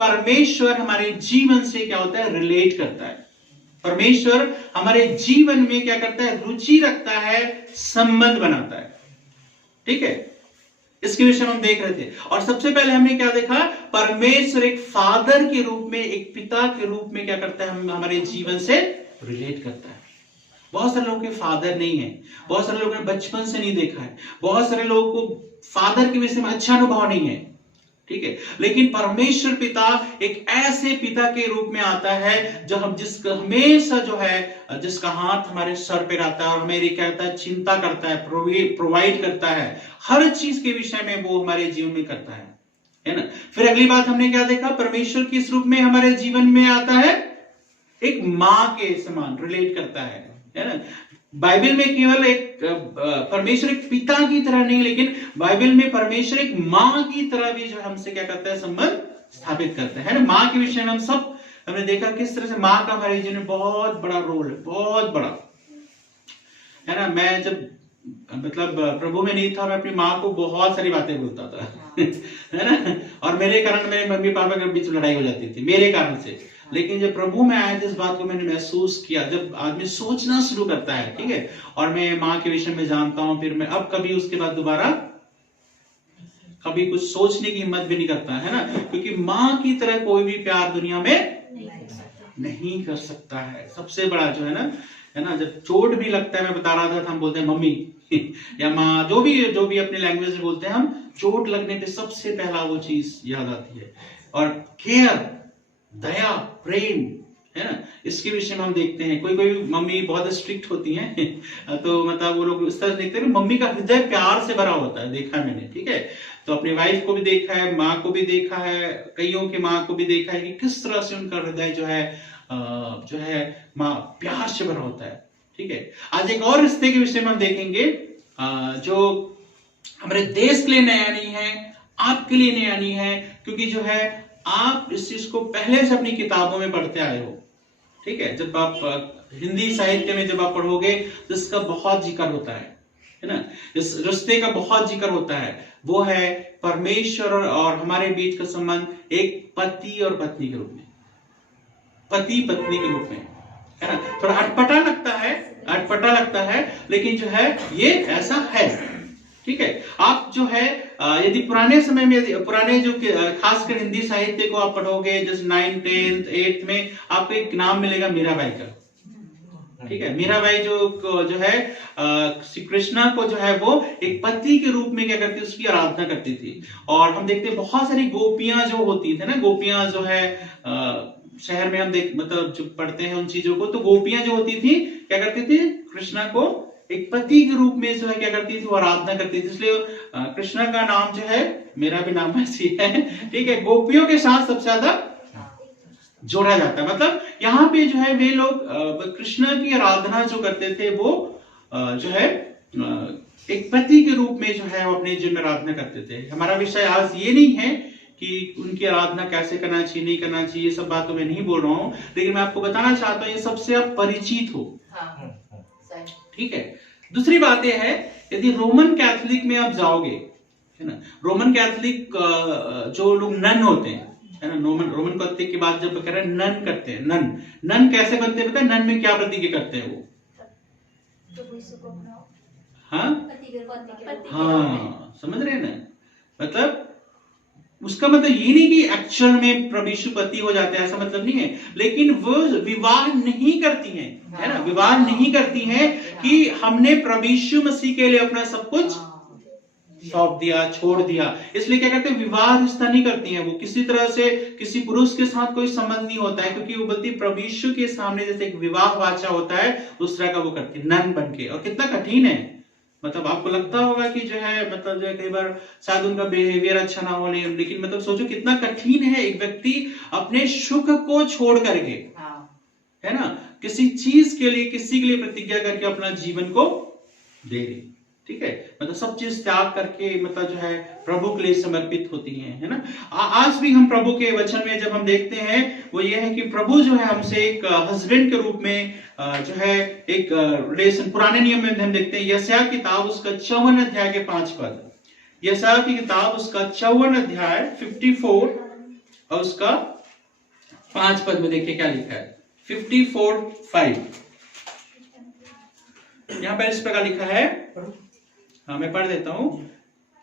परमेश्वर हमारे जीवन से क्या होता है, रिलेट करता है। परमेश्वर हमारे जीवन में क्या करता है, रुचि रखता है, संबंध बनाता है। ठीक है, इसके विषय में हम देख रहे थे। और सबसे पहले हमने क्या देखा, परमेश्वर एक फादर के रूप में, एक पिता के रूप में क्या करता है, हम हमारे जीवन से रिलेट करता है। बहुत सारे लोगों के फादर नहीं है, बहुत सारे लोगों ने बचपन से नहीं देखा है, बहुत सारे लोगों को फादर के विषय में अच्छा अनुभव नहीं है। ठीक है, लेकिन परमेश्वर पिता एक ऐसे पिता के रूप में आता है जो हम जिसका हमेशा जो है, जिसका हाथ हमारे सर पे रहता है और हमें क्या करता है, चिंता करता है, प्रोवाइड करता है, हर चीज के विषय में वो हमारे जीवन में करता है ना। फिर अगली बात हमने क्या देखा, परमेश्वर किस रूप में हमारे जीवन में आता है, एक माँ के समान रिलेट करता है ना। बाइबल में केवल एक परमेश्वर एक पिता की तरह नहीं, लेकिन बाइबल में परमेश्वर एक माँ की तरह भी जो हमसे क्या करता है, संबंध स्थापित करता है ना। माँ के विषय में हमने देखा किस तरह से माँ का हमारे जीवन में बहुत बड़ा रोल है, बहुत बड़ा है ना। मैं जब प्रभु में नहीं था, मैं अपनी माँ को बहुत सारी बातें बोलता था है ना, और मेरे कारण मेरे मम्मी पापा के बीच लड़ाई हो जाती थी मेरे कारण से। लेकिन जब प्रभु में आया, इस बात को मैंने महसूस किया, जब आदमी सोचना शुरू करता है, ठीक है, और मैं माँ के विषय में जानता हूं, फिर मैं अब कभी उसके बाद दोबारा कभी कुछ सोचने की हिम्मत भी नहीं करता है ना, क्योंकि माँ की तरह कोई भी प्यार दुनिया में नहीं कर सकता है। सबसे बड़ा जो है ना, जब चोट भी लगता है, मैं बता रहा था, हम बोलते हैं मम्मी या माँ, जो भी अपने लैंग्वेज में बोलते हैं हम, चोट लगने पे सबसे पहला वो चीज याद आती है। और केयर, दया, प्रेम, है ना, इसके विषय में हम देखते हैं। कोई मम्मी बहुत स्ट्रिक्ट होती हैं तो वो लोग इस तरह देखते हैं, मम्मी का हृदय प्यार से भरा होता है, देखा है मैंने। ठीक है, तो अपनी वाइफ को भी देखा है, माँ को भी देखा है, कईयों की माँ को भी देखा है कि किस तरह से उनका हृदय जो है माँ प्यार से भरा होता है। ठीक है, आज एक और रिश्ते के विषय में हम देखेंगे जो हमारे देश के लिए नया नहीं है, आपके लिए नया नहीं है, क्योंकि जो है आप इस चीज को पहले से अपनी किताबों में पढ़ते आए हो। ठीक है, जब आप हिंदी साहित्य में जब आप पढ़ोगे तो इसका बहुत जिक्र होता है ना, इस रिश्ते का बहुत जिक्र होता है। वो है परमेश्वर और हमारे बीच का संबंध एक पति और पत्नी के रूप में, पति पत्नी के रूप में, है ना। थोड़ा अटपटा लगता है, लेकिन जो है ये ऐसा है। ठीक है, आप जो है यदि पुराने समय में, पुराने जो खासकर हिंदी साहित्य को आप पढ़ोगे, जैसे 9th 10th 8th में आपको एक नाम मिलेगा मीराबाई का। ठीक है, मीराबाई जो है श्री कृष्णा को जो है वो एक पति के रूप में क्या करती, उसकी आराधना करती थी। और हम देखते हैं बहुत सारी गोपियां जो होती थी ना, गोपियां जो है शहर में हम जो पढ़ते हैं उन चीजों को, तो गोपियां जो होती थी क्या करती थी, कृष्णा को एक पति के रूप में जो है क्या करती थी, वो आराधना करती थी। इसलिए कृष्णा का नाम जो है, मेरा भी नाम ऐसी है, ठीक है, गोपियों के साथ सबसे ज्यादा जोड़ा जाता है। यहाँ पे जो है वे लोग कृष्णा की आराधना जो करते थे, वो जो है एक पति के रूप में जो है वो अपने जीवन में आराधना करते थे। हमारा विषय आज ये नहीं है कि उनकी आराधना कैसे करना चाहिए, नहीं करना चाहिए, ये सब बातों में नहीं बोल रहा हूँ, लेकिन मैं आपको बताना चाहता हूँ ये सबसे आप परिचित हो। ठीक है, दूसरी बात यह है, यदि रोमन कैथोलिक में आप जाओगे, है ना, रोमन कैथोलिक जो लोग नन होते हैं, है ना, रोमन कैथोलिक के बाद जब कह रहे हैं नन करते हैं, नन कैसे बनते हैं पता है? नन में क्या प्रतिज्ञा करते हैं वो? हाँ, समझ रहे हैं ना, उसका मतलब ये नहीं कि एक्चुअल में प्रभु यीशु पति हो जाते हैं, ऐसा मतलब नहीं है, लेकिन वो विवाह नहीं करती हैं, है ना, विवाह नहीं करती हैं कि हमने प्रभु यीशु मसीह के लिए अपना सब कुछ सौंप दिया, छोड़ दिया। इसलिए क्या कहते हैं, विवाह रिश्ता नहीं करती हैं वो, किसी तरह से किसी पुरुष के साथ कोई संबंध नहीं होता है, क्योंकि वो बोलती प्रभु यीशु के सामने जैसे एक विवाह वाचा होता है, उस तरह का वो करती, नन बन के। और कितना कठिन है, आपको लगता होगा कि जो है जो है कई बार शायद उनका बिहेवियर अच्छा ना हो, लेकिन सोचो कितना कठिन है एक व्यक्ति अपने सुख को छोड़ करके, है ना, किसी चीज के लिए, किसी के लिए प्रतिज्ञा करके अपना जीवन को दे दे। ठीक है, सब चीज त्याग करके जो है प्रभु के लिए समर्पित होती है ना। आज भी हम प्रभु के वचन में जब हम देखते हैं, वो ये है कि प्रभु जो है हमसे एक हस्बैंड के रूप में जो है एक रिलेशन, पुराने नियम में हम देखते हैं यशायाह की किताब उसका 54 अध्याय के 5 पद, यशायाह की किताब उसका 54 अध्याय 54 और उसका 5 पद में देखिए क्या लिखा है, 54:5। यहां पर इस प्रकार लिखा है, हाँ मैं पढ़ देता हूं।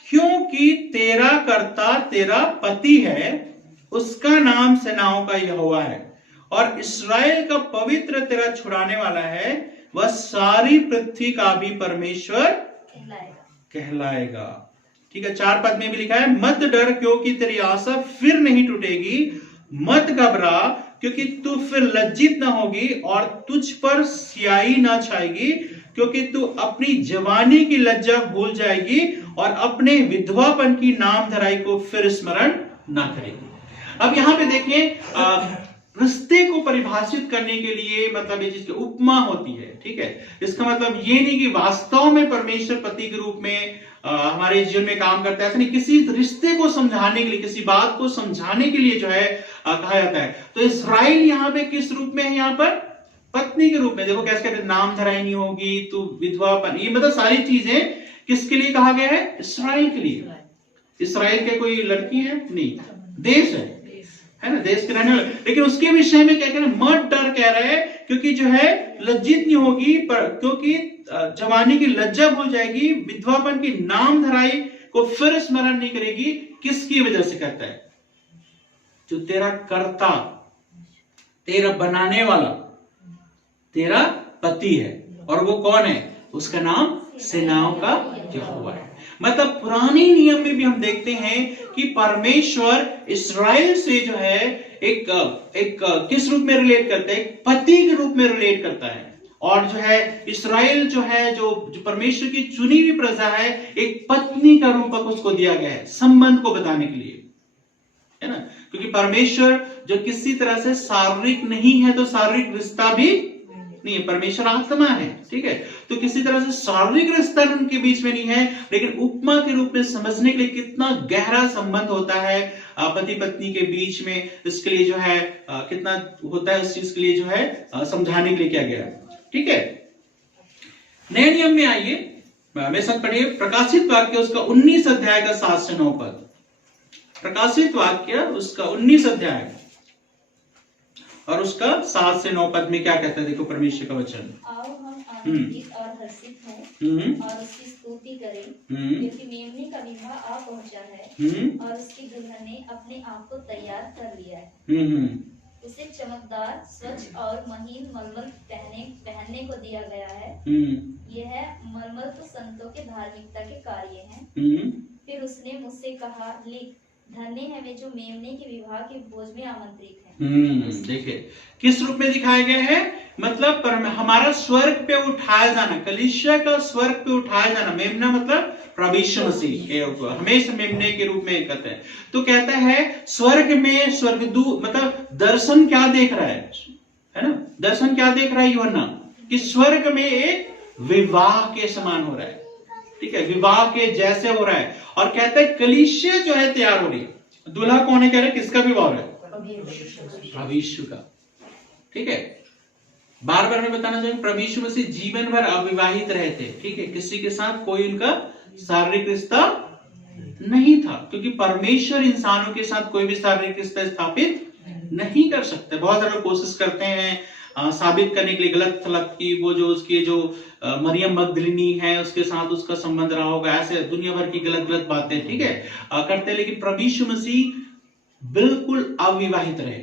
क्योंकि तेरा कर्ता तेरा पति है, उसका नाम सेनाओं का यहोवा है, और इस्राएल का पवित्र तेरा छुड़ाने वाला है, वह सारी पृथ्वी का भी परमेश्वर कहलाएगा। ठीक है, 4 पद में भी लिखा है, मत डर क्योंकि तेरी आशा फिर नहीं टूटेगी, मत घबरा क्योंकि तू फिर लज्जित ना होगी और तुझ पर स्याही ना छाएगी, क्योंकि तू अपनी जवानी की लज्जा भूल जाएगी और अपने विधवापन की नाम धराई को फिर स्मरण ना करेगी। अब यहां पे देखिए, रिश्ते को परिभाषित करने के लिए मतलब ये चीज की उपमा होती है। ठीक है, इसका मतलब ये नहीं कि वास्तव में परमेश्वर पति के रूप में हमारे जीवन में काम करता है, ऐसा नहीं। किसी रिश्ते को समझाने के लिए, किसी बात को समझाने के लिए जो है कहा जाता है। तो इस्राएल यहाँ पे किस रूप में है? यहाँ पर पत्नी के रूप में। देखो कैसे कहते हैं, नाम धराई नहीं होगी, तू विधवापन, ये मतलब सारी चीजें किसके लिए कहा गया है? इस्राएल के लिए। इस्राएल के कोई लड़की है? नहीं, देश है ना, देश के रहने वाले। लेकिन उसके विषय में क्या कह रहे हैं? मत डर कह रहे हैं, क्योंकि जो है लज्जित नहीं होगी, पर क्योंकि जवानी की लज्जा भूल जाएगी, विधवापन की नाम धराई को फिर स्मरण नहीं करेगी। किसकी वजह से कहता है? जो तेरा कर्ता, तेरा बनाने वाला, तेरा पति है। और वो कौन है? उसका नाम सेनाओं का यहोवा है। मतलब पुराने नियम में भी हम देखते हैं कि परमेश्वर इस्राएल से जो है एक किस रूप में रिलेट करता है? एक पति के रूप में रिलेट करता है। और जो है इस्राएल जो है, जो परमेश्वर की चुनी हुई प्रजा है, एक पत्नी का रूपक उसको दिया गया है संबंध को बताने के लिए, है ना। क्योंकि परमेश्वर जो किसी तरह से शारीरिक नहीं है, तो शारीरिक रिश्ता भी नहीं है। परमेश्वर आत्मा है, ठीक है, तो किसी तरह से शारीरिक रिश्ता उनके बीच में नहीं है। लेकिन उपमा के रूप में समझने के लिए कितना गहरा संबंध होता है पति पत्नी के बीच में, इसके लिए जो है कितना होता है, इस चीज के लिए जो है समझाने के लिए किया गया है। ठीक है, नए नियम में आइए, मेरे साथ पढ़िए प्रकाशित वाक्य उसका 19 अध्याय का 7 से 9 पद। प्रकाशित वाक्य उसका 19 अध्याय और उसका 7 से 9 पद में क्या कहता है? देखो परमेश्वर का वचन। आओ हम आनंदित और हर्षित हों और उसकी स्तुति करें, क्योंकि मेमने का विवाह आ पहुंचा है और उसकी दुल्हन ने अपने आप को तैयार कर लिया है। उसे चमकदार, स्वच्छ और महीन मलमल पहनने को दिया गया है। यह मलमल तो संतों के धार्मिकता के कार्य हैं। फिर उसने मुझसे कहा, लिख, धन्य है वे जो मेमने के विवाह के भोज में आमंत्रित हैं। देखिए किस रूप में दिखाया गया है? मतलब हमारा स्वर्ग पे उठाया जाना, कलीसिया का स्वर्ग पे उठाया जाना। मेमना मतलब प्रभु यीशु मसीह, हमेशा मेमने के रूप में कहते हैं। तो कहता है स्वर्ग में स्वर्गदूत, मतलब दर्शन क्या देख रहा है ना? दर्शन क्या देख रहा है यूहन्ना? कि स्वर्ग में एक विवाह के समान हो रहा है, ठीक है, विवाह के जैसे हो रहा है। और कहता है कलीसिया जो है तैयार हो रही है। दूल्हा कौन है? कह रहे किसका विवाह है? प्रभु यीशु का। ठीक है, बार बार मैं बताना चाहूंगा, प्रभु यीशु मसीह जीवन भर अविवाहित रहे थे। ठीक है, किसी के साथ कोई उनका शारीरिक रिश्ता नहीं था, क्योंकि परमेश्वर इंसानों के साथ कोई भी शारीरिक रिश्ता स्थापित नहीं कर सकते। बहुत सारे कोशिश करते हैं साबित करने के लिए गलत थलत की, वो जो उसकी जो मरियम मगदलिनी है उसके साथ उसका संबंध रहा होगा, ऐसे दुनिया भर की गलत गलत बातें, ठीक है, करते हैं। लेकिन प्रभु यीशु मसीह बिल्कुल अविवाहित रहे,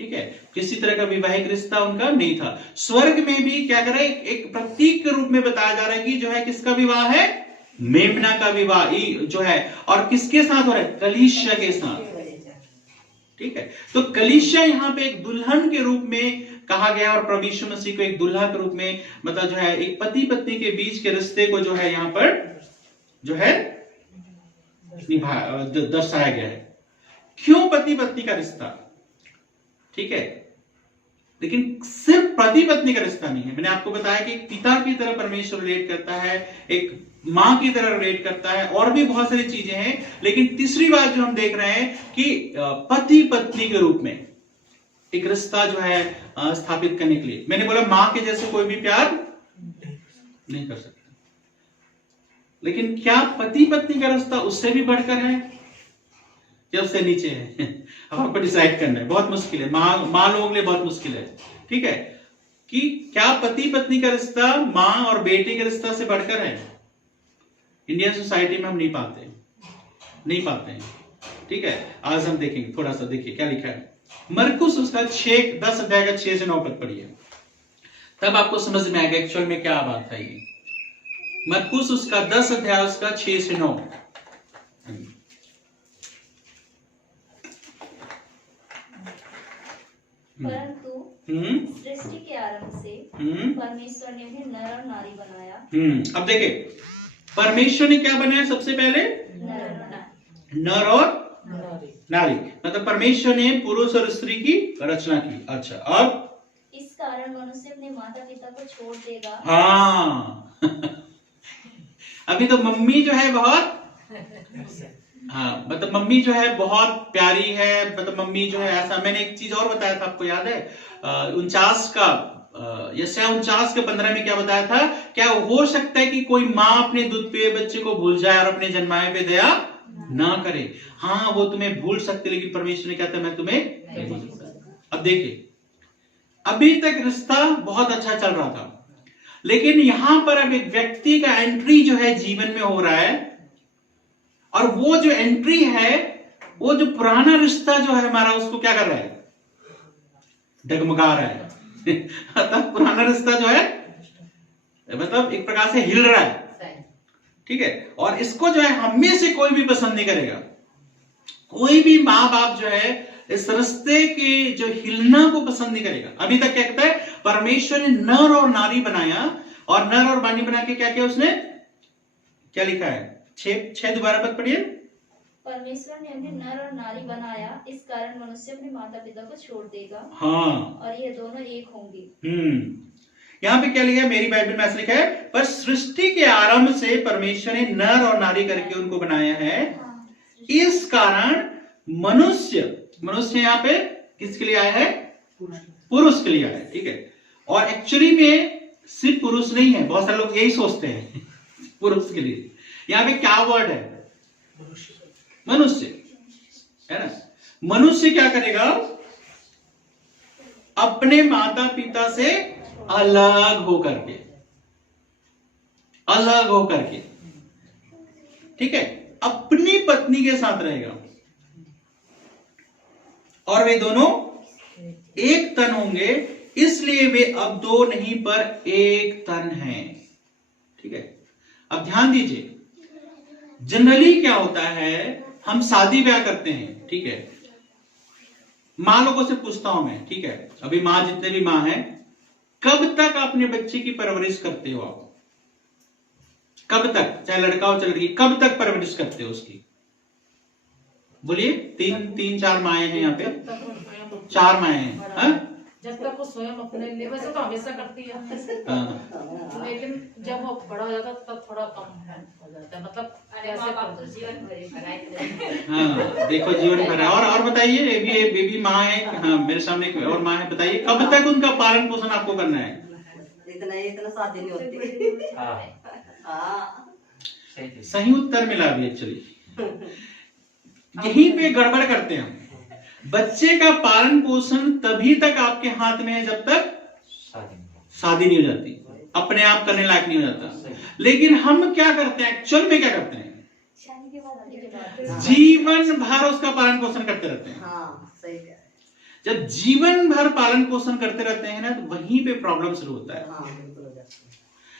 ठीक है, किसी तरह का वैवाहिक रिश्ता उनका नहीं था। स्वर्ग में भी क्या कर रहा है? एक प्रतीक के रूप में बताया जा रहा है कि जो है किसका विवाह है? मेमना का विवाह जो है। और किसके साथ हो रहा है? कलीसिया के साथ। ठीक है, तो कलीसिया यहाँ पे एक दुल्हन के रूप में कहा गया और प्रभु यीशु मसीह को एक दुल्हा के रूप में, मतलब जो है एक पति पत्नी के बीच के रिश्ते को जो है यहाँ पर जो है दर्शाया गया है। क्यों पति पत्नी का रिश्ता? ठीक है, लेकिन सिर्फ पति पत्नी का रिश्ता नहीं है। मैंने आपको बताया कि एक पिता की तरह परमेश्वर रिलेट करता है, एक मां की तरह रिलेट करता है, और भी बहुत सारी चीजें हैं। लेकिन तीसरी बात जो हम देख रहे हैं कि पति पत्नी के रूप में एक रिश्ता जो है स्थापित करने के लिए, मैंने बोला मां के जैसे कोई भी प्यार नहीं कर सकता, लेकिन क्या पति पत्नी का रिश्ता उससे भी बढ़कर है? जब से नीचे है। अब आपको डिसाइड करना है, बहुत मुश्किल है, माँ लोगों के लिए बहुत मुश्किल है, ठीक है, कि क्या पति पत्नी का रिश्ता माँ और बेटे के रिश्ता से बढ़कर है। इंडियन सोसाइटी में हम नहीं पाते हैं, ठीक है। आज हम देखेंगे, थोड़ा सा देखिए क्या लिखा है। मरकुस उसका 10 अध्याय का 6 से 9 पद पढ़िए, तब आपको समझ में आएगा एक्चुअल में क्या बात है ये। मरकुस उसका 10 अध्याय उसका 6 से 9। परंतु सृष्टि के आरंभ से परमेश्वर ने उन्हें नर और नारी बनाया। अब देखे, परमेश्वर ने क्या बनाया सबसे पहले? नर और नारी। मतलब परमेश्वर ने पुरुष और स्त्री की रचना की। अच्छा, अब इस कारण मनुष्य अपने माता पिता को छोड़ देगा। हाँ अभी तो मम्मी जो है बहुत, हाँ मतलब मम्मी जो है बहुत प्यारी है, मतलब मम्मी जो है ऐसा। मैंने एक चीज और बताया था, आपको याद है? 49 का 15 में क्या बताया था? क्या हो सकता है कि कोई माँ अपने दूध पे बच्चे को भूल जाए और अपने जन्माए पे दया ना करे? हाँ, वो तुम्हें भूल सकते, लेकिन परमेश्वर ने कहता है मैं तुम्हें नहीं भूल सकता। अब देखिए, अभी तक रिश्ता बहुत अच्छा चल रहा था, लेकिन यहां पर अब एक व्यक्ति का एंट्री जो है जीवन में हो रहा है, और वो जो एंट्री है, वो जो पुराना रिश्ता जो है हमारा, उसको क्या कर रहा है? डगमगा रहा है। मतलब पुराना रिश्ता जो है मतलब एक प्रकार से हिल रहा है, ठीक है। और इसको जो है हम में से कोई भी पसंद नहीं करेगा। कोई भी माँ बाप जो है इस रिश्ते के जो हिलना को पसंद नहीं करेगा। अभी तक क्या कहता है? परमेश्वर ने नर और नारी बनाया, और नर और नारी बना के क्या किया उसने? क्या लिखा है? 6 दोबारा पद पढ़िए। परमेश्वर ने उन्हें नर और नारी बनाया, इस कारण मनुष्य अपने माता पिता को छोड़ देगा, हाँ, और ये दोनों एक होंगे। यहाँ पे क्या लिखा है? मेरी बाइबल में ऐसा लिखा है, पर सृष्टि के आरंभ से परमेश्वर ने नर और नारी करके उनको बनाया है, इस कारण मनुष्य यहाँ पे किसके लिए आया है? पुरुष के लिए आया है, ठीक है। और एक्चुअली में सिर्फ पुरुष नहीं है, बहुत सारे लोग यही सोचते हैं पुरुष के लिए। यहाँ पे क्या वर्ड है? मनुष्य, है ना। मनुष्य क्या करेगा? अपने माता पिता से अलग होकर के, ठीक है, अपनी पत्नी के साथ रहेगा, और वे दोनों एक तन होंगे, इसलिए वे अब दो नहीं पर एक तन हैं, ठीक है। अब ध्यान दीजिए, जनरली क्या होता है, हम शादी ब्याह करते हैं, ठीक है। माँ लोगों से पूछता हूं मैं, ठीक है, अभी माँ जितने भी माँ हैं, कब तक अपने बच्चे की परवरिश करते हो आप? कब तक, चाहे लड़का हो चाहे लड़की, कब तक परवरिश करते हो उसकी? बोलिए। 3-4 माएँ हैं यहाँ पे, 4 माएँ हैं, हाँ? जब तक वो स्वयं अपने लिए, वैसे तो हमेशा करती है, लेकिन जब वो बड़ा हो जाता है तब थोड़ा कम हो जाता है, मतलब जीवन भर। हाँ देखो, जीवन भर है। और बताइए, ये भी माँ है, हाँ मेरे सामने एक और माँ है, बताइए कब तक उनका पालन पोषण आपको करना है? इतना शादी नहीं होती। सही उत्तर मिला अभी। एक्चुअली यहीं पे गड़बड़ करते हैं हम। बच्चे का पालन पोषण तभी तक आपके हाथ में है जब तक शादी नहीं हो जाती, अपने आप करने लायक नहीं हो जाता। लेकिन हम क्या करते हैं, एक्चुअल में क्या करते हैं? जीवन भर उसका पालन पोषण करते रहते हैं। हाँ, सही है। जब जीवन भर पालन पोषण करते रहते हैं ना, तो वहीं पे प्रॉब्लम शुरू होता है। हाँ,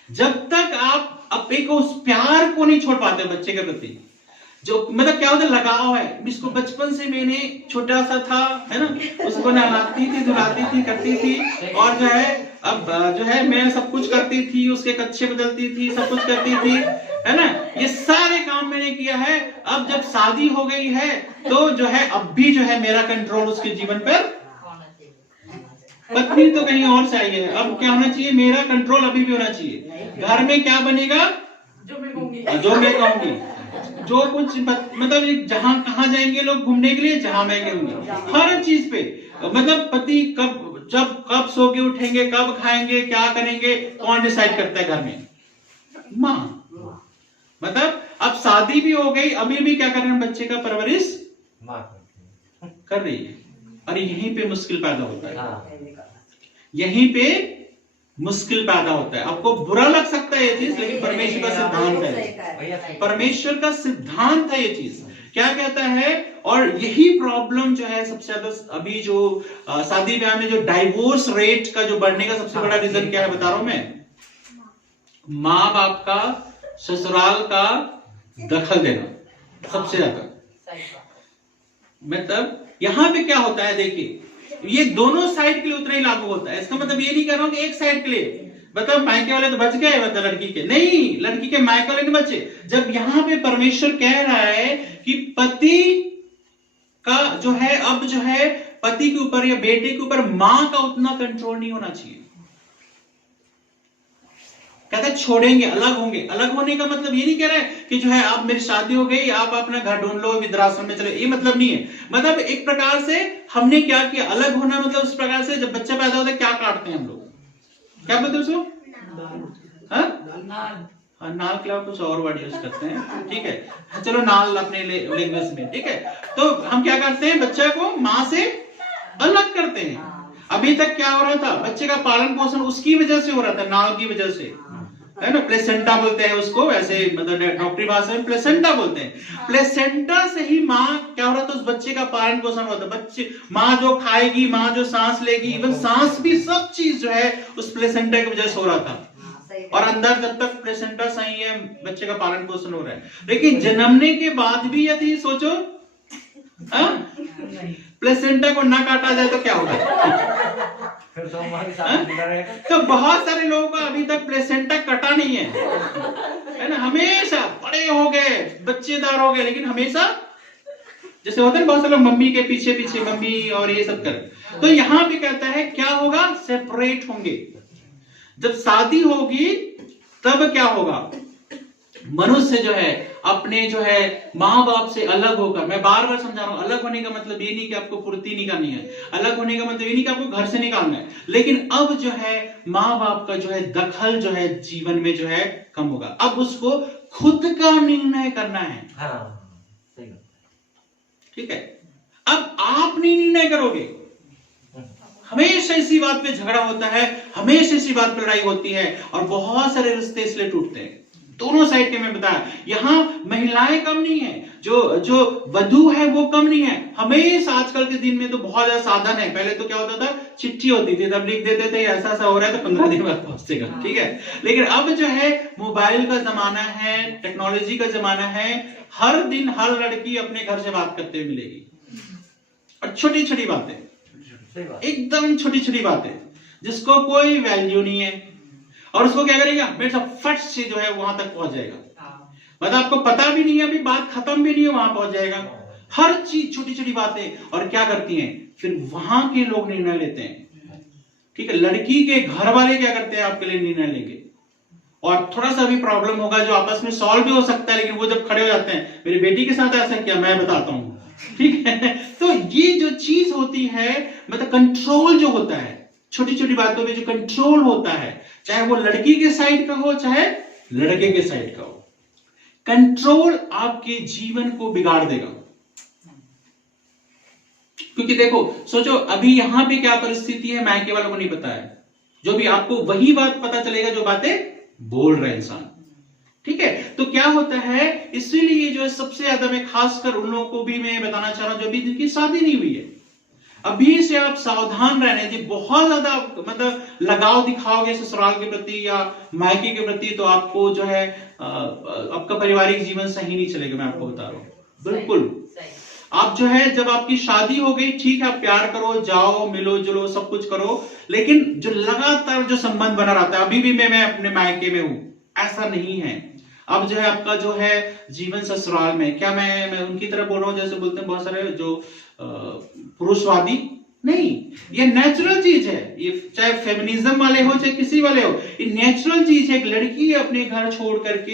जब तक आप अपने को उस प्यार को नहीं छोड़ पाते बच्चे के प्रति, जो मतलब क्या होता है, लगाव है। इसको बचपन से मैंने छोटा सा था, है ना, उसको नहलाती थी, धुलाती थी, करती थी, और जो है अब जो है मैं सब कुछ करती थी, उसके कच्छे बदलती थी, सब कुछ करती थी, है ना, ये सारे काम मैंने किया है। अब जब शादी हो गई है तो जो है अब भी जो है मेरा कंट्रोल उसके जीवन पर, पत्नी तो कहीं और से आई है, अब क्या होना चाहिए, मेरा कंट्रोल अभी भी होना चाहिए। घर में क्या बनेगा, जो मैं कहूंगी, जो कुछ मतलब जहां कहाँ जाएंगे लोग घूमने के लिए, जहां मैं कहूंगी, हर चीज पे, मतलब पति कब सो के उठेंगे, कब खाएंगे, क्या करेंगे, कौन डिसाइड करता है घर में? माँ। मतलब अब शादी भी हो गई, अभी भी क्या कर रहे हैं, बच्चे का परवरिश कर रही है, और यहीं पे मुश्किल पैदा होता है। हाँ। यहीं पे मुश्किल पैदा होता है। आपको बुरा लग सकता है ये चीज, लेकिन परमेश्वर का सिद्धांत है। परमेश्वर का सिद्धांत है ये चीज। क्या कहता है? और यही प्रॉब्लम जो है सबसे ज्यादा अभी जो शादी ब्याह में जो डाइवोर्स रेट का जो बढ़ने का सबसे बड़ा रीजन क्या है बता रहा हूं मैं? माँ बाप का, ससुराल का दखल देना सबसे ज्यादा। मतलब यहां पे क्या होता है, देखिए ये दोनों साइड के लिए उतना ही लागू होता है। इसका मतलब ये नहीं कर रहा हूं कि एक साइड के लिए, मतलब मायके वाले तो बच गए, मतलब लड़की के नहीं, लड़की के मायके वाले नहीं बचे। जब यहां पे परमेश्वर कह रहा है कि पति का जो है, अब जो है पति के ऊपर या बेटे के ऊपर मां का उतना कंट्रोल नहीं होना चाहिए। कहते छोड़ेंगे, अलग होंगे। अलग होने का मतलब ये नहीं कह रहा है कि जो है अब मेरी शादी हो गई, आप अपना घर ढूंढ लो, वृद्धाश्रम में चले, ये मतलब नहीं है। मतलब एक प्रकार से हमने क्या किया, अलग होना मतलब उस प्रकार से जब बच्चा पैदा होता है क्या काटते हैं हम लोग, क्या बोलते हैं उसको? नाल के अलावा कुछ और वर्ड यूज करते हैं, ठीक है, चलो नाल अपने लैंग्वेज में, ठीक है। तो हम क्या करते हैं, बच्चे को माँ से अलग करते हैं। अभी तक क्या हो रहा था, बच्चे का पालन पोषण उसकी वजह से हो रहा था, नाल की वजह से, है ना। प्लेसेंटा बोलते हैं उसको, वैसे मतलब डॉक्टरी भाषा में प्लेसेंटा बोलते हैं। प्लेसेंटा से ही माँ क्या हो रहा था, उस बच्चे का पालन पोषण होता है। बच्चे, माँ जो खाएगी, माँ जो सांस लेगी, इवन सांस भी, सब चीज जो है उस प्लेसेंटा की वजह से हो रहा था। और अंदर जब तक प्लेसेंटा सही है, बच्चे का पालन पोषण हो रहा है। लेकिन जन्मने के बाद भी यदि सोचो, प्लेसेंटा को ना काटा जाए तो क्या होगा? तो बहुत सारे लोगों का अभी तक प्लेसेंटा कटा नहीं है ना। हमेशा बड़े हो गए, बच्चेदार हो गए, लेकिन हमेशा जैसे होता है बहुत सारे लोग मम्मी के पीछे पीछे मम्मी और ये सब कर। तो यहां भी कहता है क्या होगा, सेपरेट होंगे। जब शादी होगी तब क्या होगा, मनुष्य जो है अपने जो है माँ बाप से अलग होकर, मैं बार बार समझा रहा हूं, अलग होने का मतलब ये नहीं कि आपको पूर्ति नहीं करनी है, अलग होने का मतलब ये नहीं कि आपको घर से निकालना है, लेकिन अब जो है माँ बाप का जो है दखल जो है जीवन में जो है कम होगा। अब उसको खुद का निर्णय करना है। ठीक है, अब आप नहीं निर्णय करोगे। हमेशा इसी बात पे झगड़ा होता है, हमेशा इसी बात पे लड़ाई होती है, और बहुत सारे रिश्ते इसलिए टूटते हैं। दोनों साइड के मैं बताया, यहाँ महिलाएं कम नहीं है, जो वधू है वो कम नहीं है। हमेशा आजकल के दिन में तो बहुत ज्यादा साधन है। पहले तो क्या होता था, चिट्ठी होती थी, तब लिख देते थे ऐसा ऐसा हो रहा है तो 15 दिन बाद पहुंचेगा, ठीक है। लेकिन अब जो है मोबाइल का जमाना है, टेक्नोलॉजी का जमाना है, हर दिन हर लड़की अपने घर से बात करते हुए मिलेगी, और छोटी छोटी बातें, एकदम छोटी छोटी बातें जिसको कोई वैल्यू नहीं है, और उसको क्या करेगा, मेरे साथ फट से जो है वहां तक पहुंच जाएगा। मतलब आपको पता भी नहीं है, अभी बात खत्म भी नहीं है, वहां पहुंच जाएगा। हर चीज छोटी छोटी बातें। और क्या करती हैं फिर वहां के लोग निर्णय लेते हैं, ठीक है। लड़की के घर वाले क्या करते हैं, आपके लिए निर्णय लेंगे, और थोड़ा सा भी प्रॉब्लम होगा जो आपस में सॉल्व भी हो सकता है, लेकिन वो जब खड़े हो जाते हैं, मेरी बेटी के साथ ऐसा किया, मैं बताता हूं, ठीक है। तो ये जो चीज होती है, मतलब कंट्रोल जो होता है, छोटी छोटी बातों में जो कंट्रोल होता है, चाहे वो लड़की के साइड का हो चाहे लड़के के साइड का हो, कंट्रोल आपके जीवन को बिगाड़ देगा। क्योंकि देखो, सोचो अभी यहां पे क्या परिस्थिति है, मायके वालों को नहीं पता है, जो भी आपको वही बात पता चलेगा जो बातें बोल रहे इंसान, ठीक है। तो क्या होता है, इसीलिए जो है सबसे ज्यादा मैं खासकर उन लोगों को भी मैं बताना चाह रहा हूं जो अभी जिनकी शादी नहीं हुई है, अभी से आप सावधान रहने दी। बहुत ज्यादा मतलब लगाव दिखाओगे ससुराल के प्रति या मायके के प्रति, तो आपको जो है आपका पारिवारिक जीवन सही नहीं चलेगा, मैं आपको बता रहा हूं। बिल्कुल आप जो है, जब आपकी शादी हो गई, ठीक है, आप प्यार करो, जाओ, मिलो जुलो, सब कुछ करो, लेकिन जो लगातार जो संबंध बना रहता है, अभी भी मैं अपने मायके में हूं, ऐसा नहीं है। अब जो है आपका जो है जीवन ससुराल में, क्या मैं उनकी तरह बोल रहा हूं जैसे बोलते हैं बहुत सारे जो पुरुषवादी, नहीं, ये नेचुरल चीज है। ये चाहे फेमिनिज्म वाले हो चाहे किसी वाले हो, ये नेचुरल चीज है। एक लड़की अपने घर छोड़ करके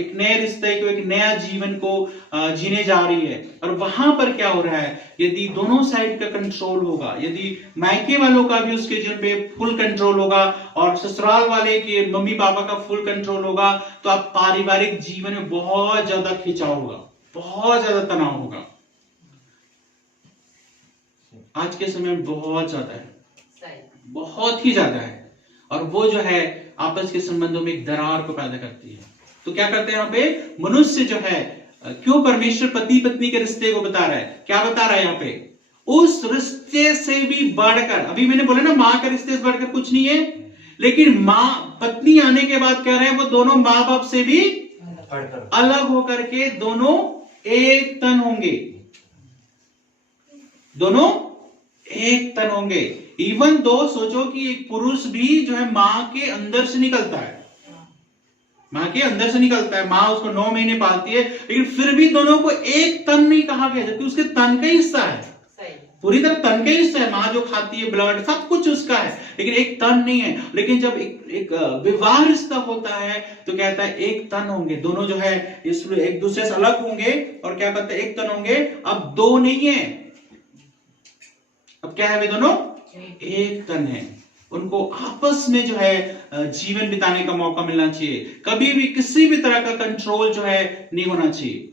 एक नए रिश्ते को, एक नया जीवन को जीने जा रही है, और वहां पर क्या हो रहा है, यदि दोनों साइड का कंट्रोल होगा, यदि मायके वालों का भी उसके जीवन पे फुल कंट्रोल होगा और ससुराल वाले के मम्मी पापा का फुल कंट्रोल होगा, तो आप पारिवारिक जीवन में बहुत ज्यादा खिंचाव होगा, बहुत ज्यादा तनाव होगा। आज के समय में बहुत ज्यादा है, सही। बहुत ही ज्यादा है, और वो जो है आपस के संबंधों में एक दरार को पैदा करती है। तो क्या करते हैं यहाँ पे मनुष्य जो है, क्यों परमेश्वर पति पत्नी के रिश्ते को बता रहा है, क्या बता रहा है यहाँ पे, उस रिश्ते से भी बढ़कर, अभी मैंने बोला ना माँ के रिश्ते से बढ़कर कुछ नहीं है, लेकिन माँ पत्नी आने के बाद कह रहे हैं वो दोनों माँ बाप से भी अलग होकर के दोनों एक तन होंगे, दोनों एक तन होंगे। इवन दो सोचो कि एक पुरुष भी जो है माँ के अंदर से निकलता है, माँ के अंदर से निकलता है, माँ उसको 9 महीने पालती है, लेकिन फिर भी दोनों को एक तन नहीं कहा गया, जबकि उसके तन का हिस्सा है, पूरी तरह तन का हिस्सा है। माँ जो खाती है, ब्लड सब कुछ उसका है, लेकिन एक तन नहीं है। लेकिन जब एक विवाह रिश्ता होता है तो कहता है एक तन होंगे, दोनों जो है इसलिए एक दूसरे से अलग होंगे, और क्या कहते हैं एक तन होंगे। अब दो नहीं है, अब क्या है, वे दोनों एक तन है। उनको आपस में जो है जीवन बिताने का मौका मिलना चाहिए, कभी भी किसी भी तरह का कंट्रोल जो है नहीं होना चाहिए,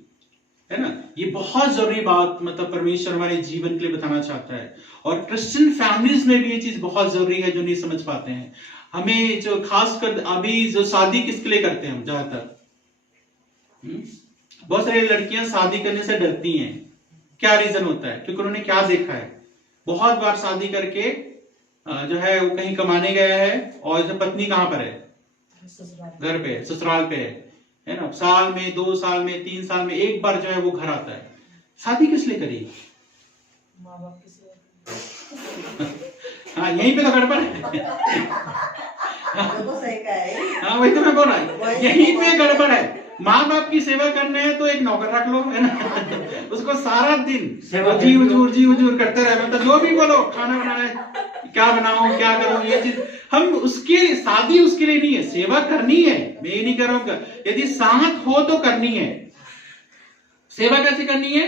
है ना। ये बहुत जरूरी बात मतलब परमेश्वर हमारे जीवन के लिए बताना चाहता है, और क्रिश्चियन फैमिलीज में भी ये चीज बहुत जरूरी है जो नहीं समझ पाते हैं। हमें जो खासकर अभी जो शादी किसके लिए करते हैं हम ज्यादातर, बहुत सारी लड़कियां शादी करने से डरती हैं। क्या रीजन होता है, क्योंकि उन्होंने क्या देखा है, बहुत बार शादी करके जो है वो कहीं कमाने गया है, और पत्नी कहां पर है, घर पे, ससुराल पे है ना। साल में 2 साल में 3 साल में एक बार जो है वो घर आता है। शादी किस लिए करी, माँ बाप की सेवा। हाँ यहीं पे तो गड़बड़ है। तो सही कहा है। हाँ वही तो मैं बोल रहा हूँ, यहीं पे गड़बड़ है। माँ बाप की सेवा करने है तो एक नौकर रख लो, है ना, उसको सारा दिन जी उजूर करते रहे, मतलब जो भी बोलो, खाना बनाना है, क्या बनाऊं क्या करूं, ये चीज हम उसके शादी उसके लिए नहीं है, सेवा करनी है, मैं ये नहीं कर रहा हूं, यदि साथ हो तो करनी है। सेवा कैसे करनी है,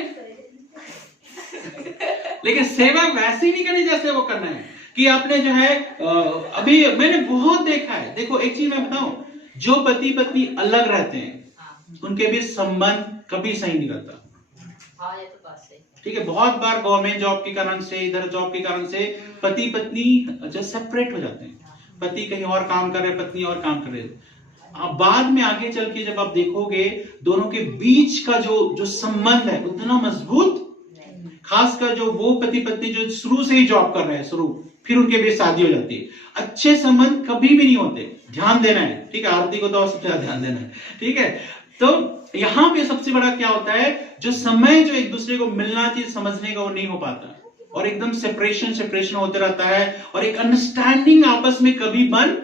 लेकिन सेवा वैसे नहीं करनी जैसे वो करना है कि आपने जो है अभी मैंने बहुत देखा है। देखो एक चीज मैं बताऊं, जो पति पत्नी अलग रहते हैं उनके बीच संबंध कभी सही निकलता। हाँ ये तो बात सही। ठीक है, बहुत बार गवर्नमेंट जॉब के कारण से, इधर जॉब के कारण से पति पत्नी जो सेपरेट हो जाते हैं, पति कहीं और काम कर रहे, पत्नी और काम कर रहे। बाद में आगे चल के जब आप देखोगे दोनों के बीच का जो संबंध है उतना मजबूत, खासकर जो वो पति पत्नी जो शुरू से ही जॉब कर रहे हैं, शुरू फिर उनके बीच शादी हो जाती है, अच्छे संबंध कभी भी नहीं होते। ध्यान देना है, ठीक है, आरती को तो और सबसे ज्यादा ध्यान देना है, ठीक है। तो यहाँ पे सबसे बड़ा क्या होता है, जो समय जो एक दूसरे को मिलना चाहिए समझने का वो नहीं हो पाता, और एकदम सेपरेशन होते रहता है, और एक अंडरस्टैंडिंग आपस में कभी बन